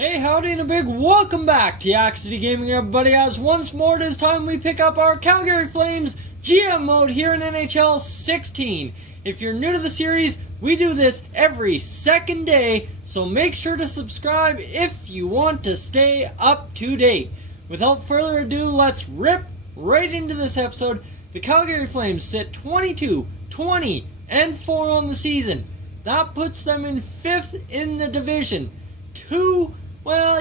Hey, howdy and a big welcome back to Yak-City Gaming, everybody, as once more it is time we pick up our Calgary Flames GM mode here in NHL 16. If you're new to the series, we do this every second day, so make sure to subscribe if you want to stay up to date. Without further ado, let's rip right into this episode. The Calgary Flames sit 22, 20, and 4 on the season. That puts them in 5th in the division.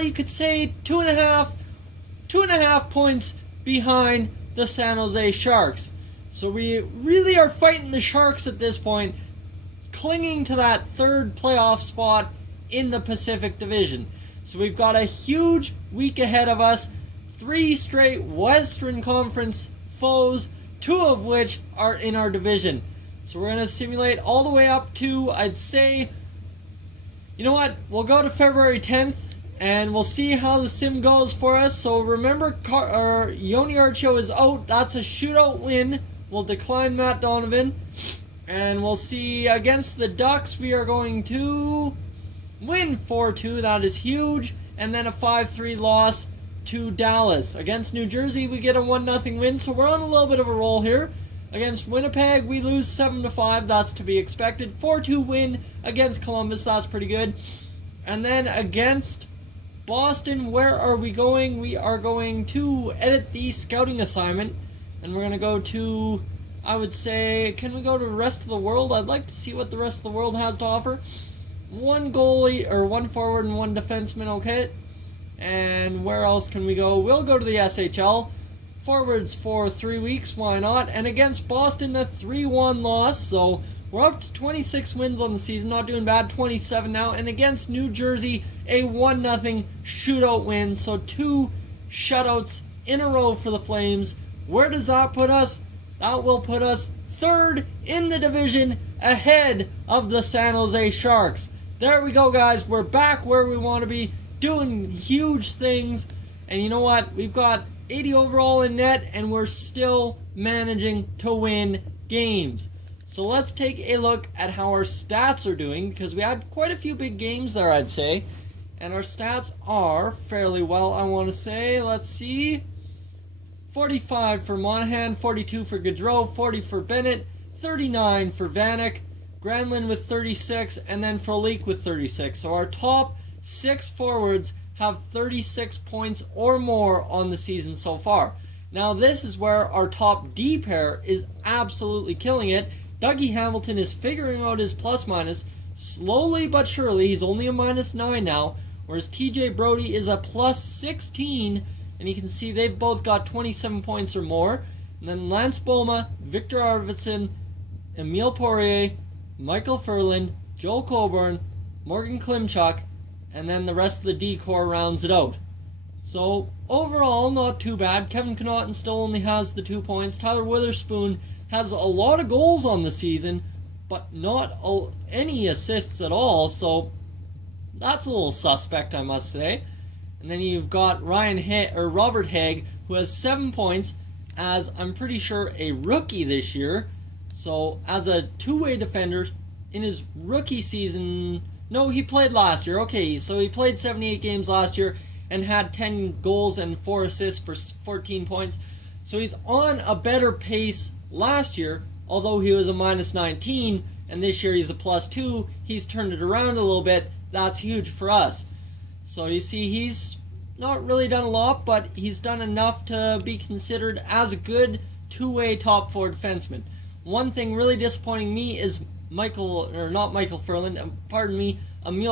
You could say two and a half points behind the San Jose Sharks. So we really are fighting the Sharks at this point, clinging to that third playoff spot in the Pacific Division. So we've got a huge week ahead of us, 3 straight Western Conference foes, 2 of which are in our division. So we're going to simulate all the way up to, I'd say, you know what, we'll go to February 10th, and we'll see how the sim goes for us. So remember, Yoni Archio is out. That's a shootout win. We'll decline Matt Donovan. And we'll see against the Ducks, we are going to win 4-2. That is huge. And then a 5-3 loss to Dallas. Against New Jersey, we get a 1-0 win. So we're on a little bit of a roll here. Against Winnipeg, we lose 7-5. That's to be expected. 4-2 win against Columbus. That's pretty good. And then against Boston, where are we going? We are going to edit the scouting assignment. And we're going to go to, I would say, can we go to the rest of the world? I'd like to see what the rest of the world has to offer. 1 goalie, or 1 forward and 1 defenseman, okay. And where else can we go? We'll go to the SHL. Forwards for 3 weeks, why not? And against Boston, a 3-1 loss, so we're up to 26 wins on the season, not doing bad, 27 now. And against New Jersey, a 1-0 shootout win, so 2 shutouts in a row for the Flames. Where does that put us? That will put us 3rd in the division, ahead of the San Jose Sharks. There we go, guys. We're back where we want to be, doing huge things. And you know what? We've got 80 overall in net, and we're still managing to win games. So let's take a look at how our stats are doing, because we had quite a few big games there, I'd say. And our stats are fairly well, I want to say. Let's see. 45 for Monahan, 42 for Gaudreau, 40 for Bennett, 39 for Vanek, Granlund with 36, and then Frolik with 36. So our top 6 forwards have 36 points or more on the season so far. Now this is where our top D pair is absolutely killing it. Dougie Hamilton is figuring out his plus minus slowly but surely. He's only a -9 now, whereas TJ Brody is a plus 16, and you can see they've both got 27 points or more. And then Lance Boma, Victor Arvidsson, Emile Poirier, Michael Furland, Joel Coburn, Morgan Klimchuk, and then the rest of the D-core rounds it out. So overall, not too bad. Kevin Connaughton still only has the 2 points. Tyler Witherspoon has a lot of goals on the season, but not any assists at all, so that's a little suspect, I must say. And then you've got Robert Haig, who has 7 points, as I'm pretty sure a rookie this year. So as a two-way defender in his rookie season, no, he played last year. Okay, so he played 78 games last year and had 10 goals and 4 assists for 14 points. So he's on a better pace last year, although he was a -19, and this year he's a +2. He's turned it around a little bit. That's huge for us. So you see, he's not really done a lot, but he's done enough to be considered as a good two-way top 4 defenseman. One thing really disappointing me is Emile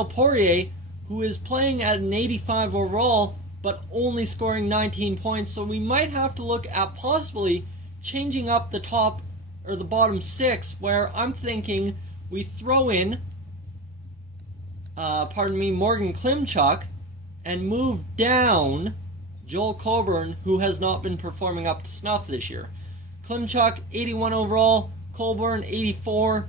Poirier, who is playing at an 85 overall, but only scoring 19 points. So we might have to look at possibly changing up the top or the bottom 6, where I'm thinking we throw in, Morgan Klimchuk, and move down Joel Coburn, who has not been performing up to snuff this year. Klimchuk, 81 overall, Coburn, 84.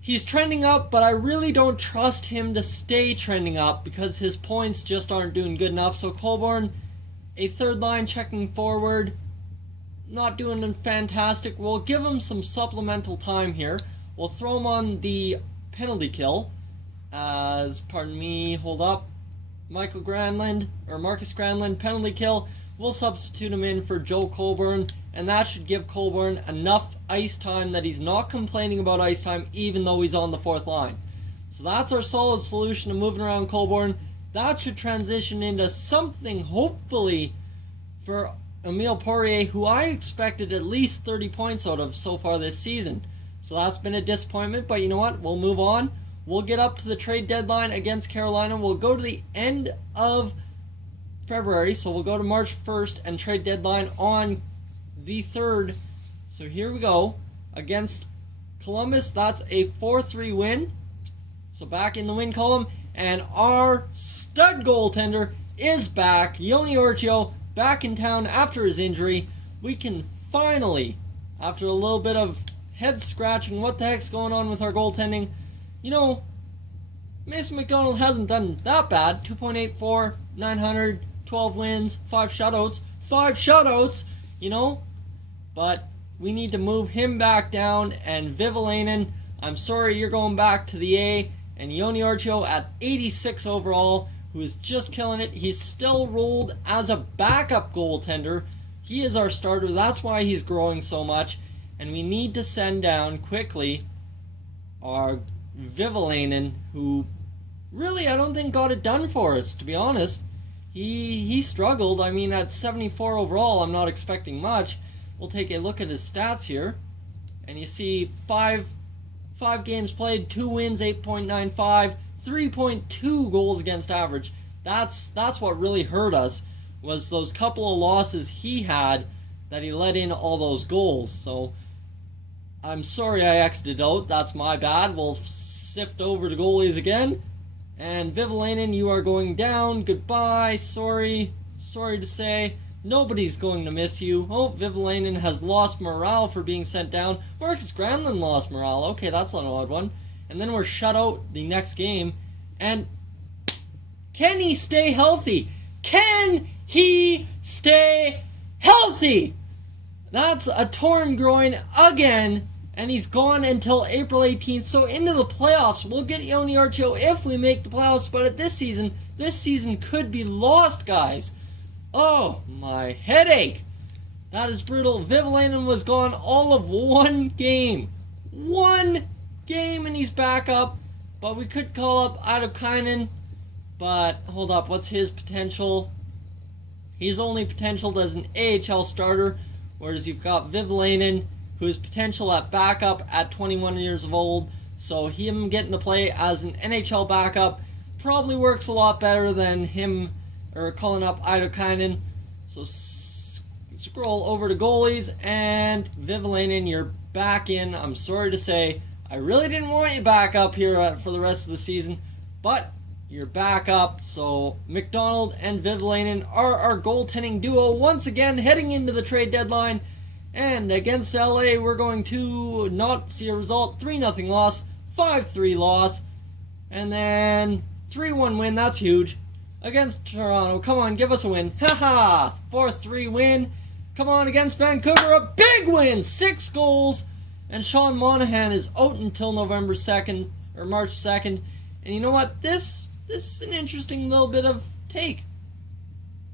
He's trending up, but I really don't trust him to stay trending up because his points just aren't doing good enough. So Coburn, a third line checking forward, not doing fantastic. We'll give him some supplemental time here. We'll throw him on the penalty kill as, hold up. Michael Granlund, or Marcus Granlund, penalty kill. We'll substitute him in for Joe Colborne, and that should give Colborne enough ice time that he's not complaining about ice time even though he's on the fourth line. So that's our solid solution to moving around Colborne. That should transition into something, hopefully, for Emile Poirier, who I expected at least 30 points out of so far this season. So that's been a disappointment, but you know what? We'll move on. We'll get up to the trade deadline against Carolina. We'll go to the end of February, so we'll go to March 1st and trade deadline on the 3rd. So here we go. Against Columbus, that's a 4-3 win. So back in the win column, and our stud goaltender is back. Yoni Orchio back in town after his injury. We can finally, after a little bit of head scratching, what the heck's going on with our goaltending? You know, Mason McDonald hasn't done that bad. 2.84, 900, 12 wins, 5 shutouts. 5 shutouts, you know? But we need to move him back down, and Vivalainen, I'm sorry, you're going back to the A. And Yoni Orchio at 86 overall, who is just killing it. He's still rolled as a backup goaltender. He is our starter. That's why he's growing so much. And we need to send down quickly our Vivalainen, who really I don't think got it done for us, to be honest. He struggled. I mean, at 74 overall, I'm not expecting much. We'll take a look at his stats here. And you see 5 games played, 2 wins, 8.95, 3.2 goals against average. That's what really hurt us, was those couple of losses he had that he let in all those goals. So I'm sorry I exited out. That's my bad. We'll sift over to goalies again. And Vivalainen, you are going down. Goodbye. Sorry to say. Nobody's going to miss you. Oh, Vivalainen has lost morale for being sent down. Marcus Granlund lost morale. Okay, that's not an odd one. And then we're shut out the next game. And can he stay healthy? Can he stay healthy? That's a torn groin again. And he's gone until April 18th. So into the playoffs. We'll get Yoni Orchio if we make the playoffs. But at this season could be lost, guys. Oh, my headache. That is brutal. Vivalainen was gone all of 1 game. 1 game and he's back up. But we could call up Aitokainen. But, hold up, what's his potential? He's only potentialed as an AHL starter. Whereas you've got Vivalainen, who's potential at backup at 21 years of old. So him getting to play as an NHL backup probably works a lot better than him or calling up Aitokainen. So scroll over to goalies, and Vivalainen, you're back in. I'm sorry to say, I really didn't want you back up here for the rest of the season, but you're back up. So McDonald and Vivalainen are our goaltending duo once again heading into the trade deadline. And against LA, we're going to not see a result. 3-0 loss, 5-3 loss, and then 3-1 win. That's huge. Against Toronto, come on, give us a win. Haha, 4-3 win. Come on, against Vancouver, a big win, 6 goals. And Sean Monahan is out until November 2nd, or March 2nd. And you know what? This is an interesting little bit of take.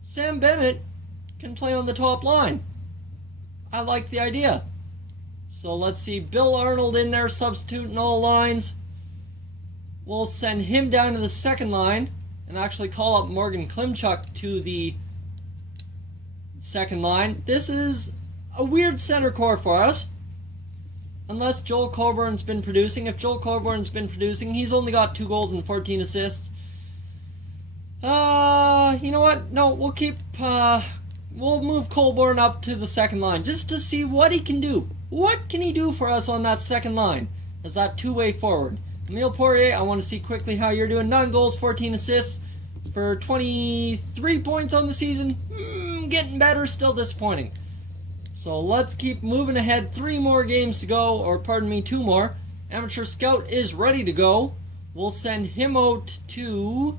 Sam Bennett can play on the top line. I like the idea. So let's see, Bill Arnold in there substituting all lines. We'll send him down to the second line and actually call up Morgan Klimchuk to the second line. This is a weird center core for us. Unless Joel Colborne's been producing. If Joel Colborne's been producing, he's only got 2 goals and 14 assists. You know what? No, we'll move Colborne up to the second line just to see what he can do. What can he do for us on that second line as that two-way forward? Emile Poirier, I want to see quickly how you're doing. 9 goals, 14 assists for 23 points on the season. Getting better, still disappointing. So let's keep moving ahead. 3 more games to go, or pardon me, 2 more. Amateur Scout is ready to go. We'll send him out to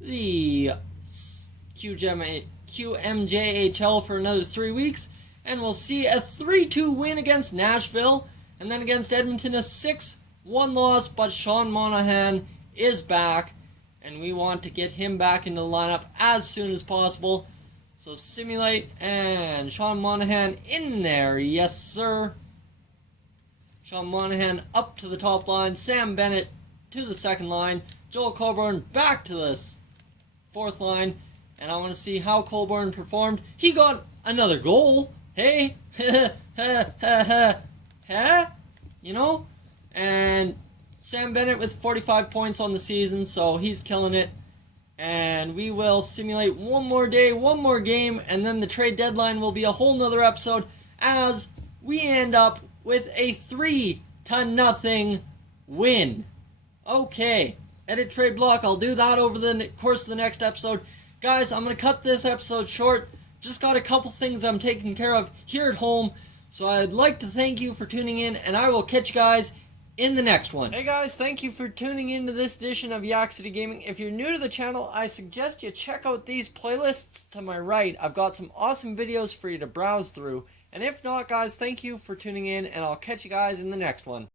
the QMJHL for another 3 weeks. And we'll see a 3-2 win against Nashville. And then against Edmonton, a 6-1 loss. But Sean Monahan is back. and we want to get him back into the lineup as soon as possible. So simulate, and Sean Monahan in there, yes sir. Sean Monahan up to the top line, Sam Bennett to the second line, Joel Colborne back to the fourth line, and I want to see how Colborne performed. He got another goal, hey, you know, and Sam Bennett with 45 points on the season, so he's killing it. And we will simulate one more day, one more game, and then the trade deadline will be a whole nother episode as we end up with a 3-0 win. Okay, edit trade block. I'll do that over the course of the next episode. Guys, I'm going to cut this episode short. Just got a couple things I'm taking care of here at home. So I'd like to thank you for tuning in, and I will catch you guys in the next one. Hey guys, thank you for tuning into this edition of Yak-City Gaming. If you're new to the channel, I suggest you check out these playlists to my right. I've got some awesome videos for you to browse through. And if not, guys, thank you for tuning in, and I'll catch you guys in the next one.